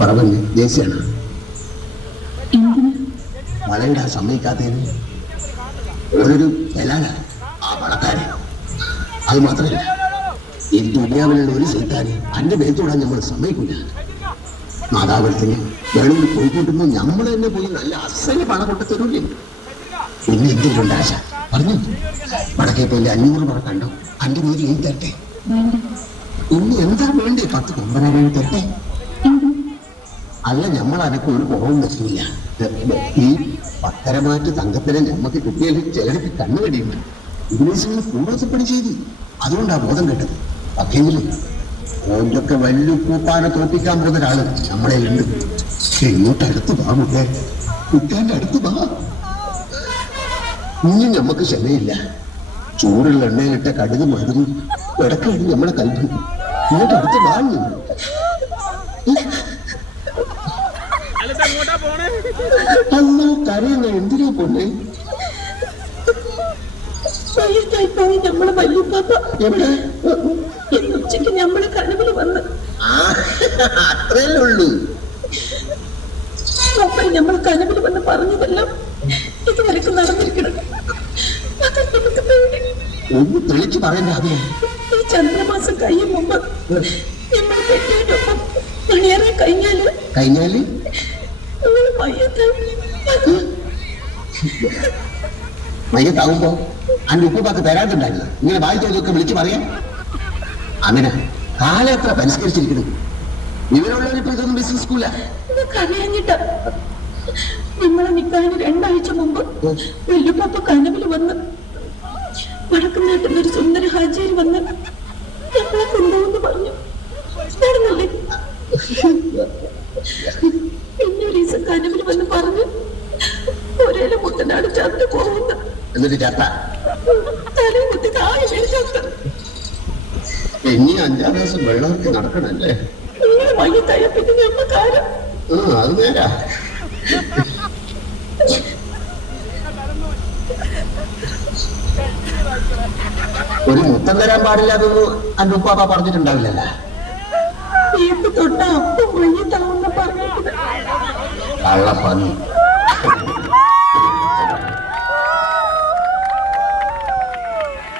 പറവന് ദേശീയാണ് വളയിടാൻ സമ്മതിക്കാത്തതിന് ഓരൊരു വിലാണ് ആ പണക്കാരൻ. അത് മാത്രമല്ല, ഈ ദുനിയാവിലുള്ള ഒരു സൈത്താന് അന്റെ മേത്തോടാൻ നമ്മൾ സമ്മതിക്കില്ല. മാതാപുരത്തിന് വേണമെങ്കിൽ പോയിക്കൊണ്ടുമ്പോ നമ്മൾ തന്നെ പോയി നല്ല അസല് പണം കൊണ്ട് തരൂല്ലേ. പിന്നെ എന്തിട്ടുണ്ട് ആശ പറഞ്ഞു വടക്കേ പോലെ 500 പറ കണ്ടോ അന്റെ പേര് എഴുതി തരട്ടെ. ഇനി എന്താ വേണ്ടേ? 10 കൊമ്പനാണ് തരട്ടെ. അല്ല, നമ്മൾ അനക്ക് ഒരു കുറവും വെച്ചില്ല. ഈ പത്തരമാറ്റ് തങ്കത്തിനെ നമ്മക്ക് കുട്ടികളിൽ ചിലർക്ക് കണ്ണുകടിയുണ്ട്. ഇംഗ്ലീഷിൽ കൂടപ്പണി ചെയ്തു, അതുകൊണ്ടാ ബോധം കേട്ടത്. പക്ഷേങ്കിലും ഓൻ്റൊക്കെ വലിയ കൂപ്പാനെ തോപ്പിക്കാൻ പോകുന്ന ഒരാള് നമ്മളെ ഉണ്ട്. ഇങ്ങോട്ട് അടുത്ത് വാ മുട്ടേ, കുട്ടാന്റെ അടുത്ത് വാ. ഇനി നമ്മക്ക് ക്ഷമയില്ല. ചൂടുള്ള എണ്ണയിലിട്ട കടുക് മാതിരി ഇടക്കാണ് നമ്മളെ കൽപ്പ്. ഇങ്ങോട്ട് അടുത്ത് വാങ്ങി. അല്ലോ കരയുന്ന എന്തിനാ പൊന്നെ? നമ്മളെ വല്യപ്പാപ്പ എവിടെ? ഉച്ചക്ക് നമ്മളെ കനവിൽ വന്ന് അത്രയല്ലേ ഉള്ളൂ. പപ്പ നമ്മൾ കനവിൽ വന്ന് പറഞ്ഞതെല്ലാം ഇതുവരെക്കും നടന്നിരിക്കണം. ഒന്ന് തെളിച്ച് പറയണ്ട. അതെ, ഈ ചന്ദ്രമാസം കഴിയും മുമ്പ് നമ്മൾ കെട്ടിയതൊപ്പം മണിയേറെ കഴിഞ്ഞാല് മയ്യത്താവുമ്പോ അന്റെ ഉപ്പുപ്പാക്ക് തരാത്തുണ്ടായിരുന്നു. ഇങ്ങനെ വായിച്ചതൊക്കെ വിളിച്ച് പറയാം. അങ്ങനെ കാലം എത്ര പരിഷ്കരിച്ചിരിക്കുന്നു. ഇവരുള്ളവരിപ്പോ ഇതൊന്നും ബിസിനസ് സ്കൂള. അറിയാഞ്ഞിട്ട നമ്മളെ നിക്കാന് 2 ആഴ്ച മുമ്പ് വല്യപ്പാപ്പ കനവിൽ വന്ന് വടക്കും നാട്ടിൽ ഒരു സുന്ദര ഹാജിയിൽ വന്ന് ഞങ്ങളെ കൊണ്ടുവന്ന് പറഞ്ഞു. നടന്നല്ലേ? പിന്നെ ഒരു ദിവസം കനവിൽ വന്ന് പറഞ്ഞു ഒരേല മുത്തനാട് ചത്ത പോകുന്ന. എന്നിട്ട് ചത്ത തലയും കുത്തി താഴെ ചത്ത. ഇനി 5-6 ദിവസം വെള്ളമൊക്കെ നടക്കണല്ലേ? നിങ്ങൾ വൈകിട്ടായ പിന്നെ ഞമ്മക്കാരം. അത് നേരാ. ഒരു മുത്തം തരാൻ പാടില്ലാതൊന്നും അന്റെ ഉപ്പാപ്പ പറഞ്ഞിട്ടുണ്ടാവില്ലല്ലോ. തൊട്ട അപ്പം വൈകിട്ടാവുന്ന പറഞ്ഞിട്ട് കള്ളപ്പന്നി.